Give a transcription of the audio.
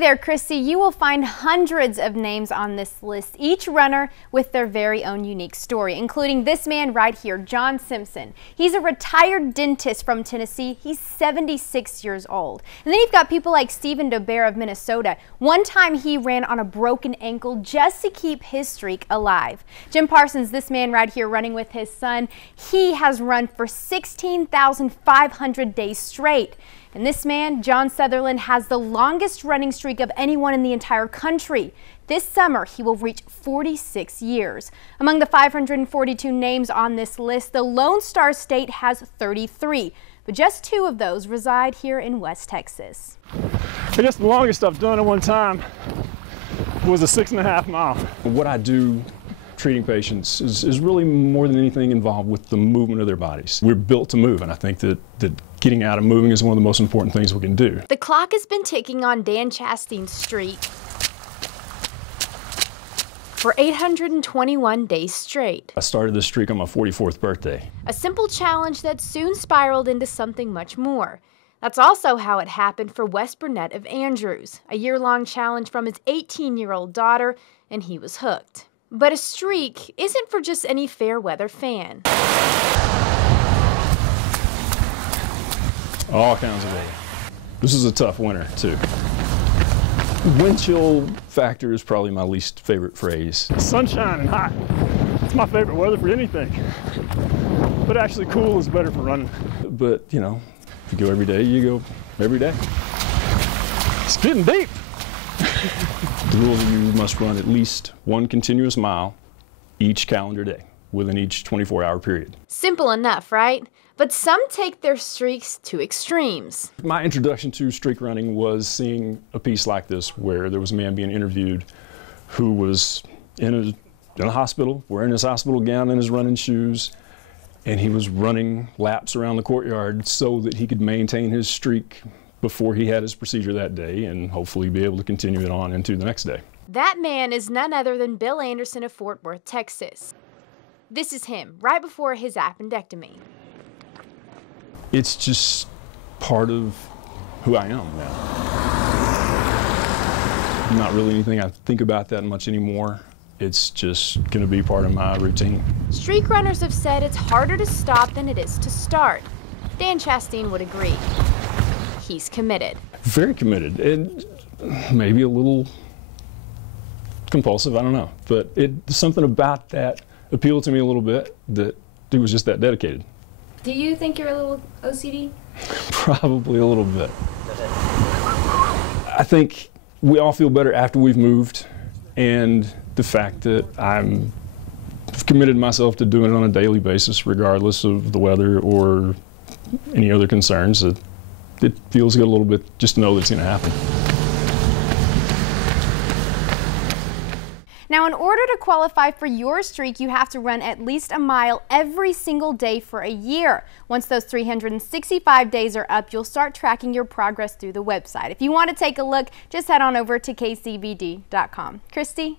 there, Christy. You will find hundreds of names on this list, each runner with their very own unique story, including this man right here, John Simpson. He's a retired dentist from Tennessee. He's 76 years old. And then you've got people like Stephen Dobert of Minnesota. One time he ran on a broken ankle just to keep his streak alive. Jim Parsons, this man right here running with his son, he has run for 16,500 days straight. And this man, John Sutherland, has the longest running streak of anyone in the entire country. This summer, he will reach 46 years. Among the 542 names on this list, the Lone Star State has 33, but just 2 of those reside here in West Texas. I guess the longest I've done at one time was a 6.5 mile. What I do treating patients is really more than anything involved with the movement of their bodies. We're built to move, and I think that getting out and moving is one of the most important things we can do. The clock has been ticking on Dan Chastain's streak for 821 days straight. I started this streak on my 44th birthday. A simple challenge that soon spiraled into something much more. That's also how it happened for Wes Burnett of Andrews, a year-long challenge from his 18-year-old daughter, and he was hooked. But a streak isn't for just any fair weather fan. All kinds of weather. This is a tough winter, too. Wind chill factor is probably my least favorite phrase. Sunshine and hot. It's my favorite weather for anything. But actually cool is better for running. But, you know, if you go every day, you go every day. It's getting deep. The rule is you must run at least 1 continuous mile each calendar day within each 24-hour period. Simple enough, right? But some take their streaks to extremes. My introduction to streak running was seeing a piece like this where there was a man being interviewed who was in a hospital, wearing his hospital gown and his running shoes, and he was running laps around the courtyard so that he could maintain his streak before he had his procedure that day and hopefully be able to continue it on into the next day. That man is none other than Bill Anderson of Fort Worth, Texas. This is him right before his appendectomy. It's just part of who I am now. Not really anything I think about that much anymore. It's just going to be part of my routine. Streak runners have said it's harder to stop than it is to start. Dan Chastain would agree. He's committed. Very committed, and maybe a little compulsive, I don't know. But something about that appealed to me a little bit, that he was just that dedicated. Do you think you're a little OCD? Probably a little bit. I think we all feel better after we've moved, and the fact that I've committed myself to doing it on a daily basis, regardless of the weather or any other concerns, it feels good a little bit just to know that it's going to happen. Now, in order to qualify for your streak, you have to run at least a mile every single day for a year. Once those 365 days are up, you'll start tracking your progress through the website. If you want to take a look, just head on over to kcbd.com. Christy?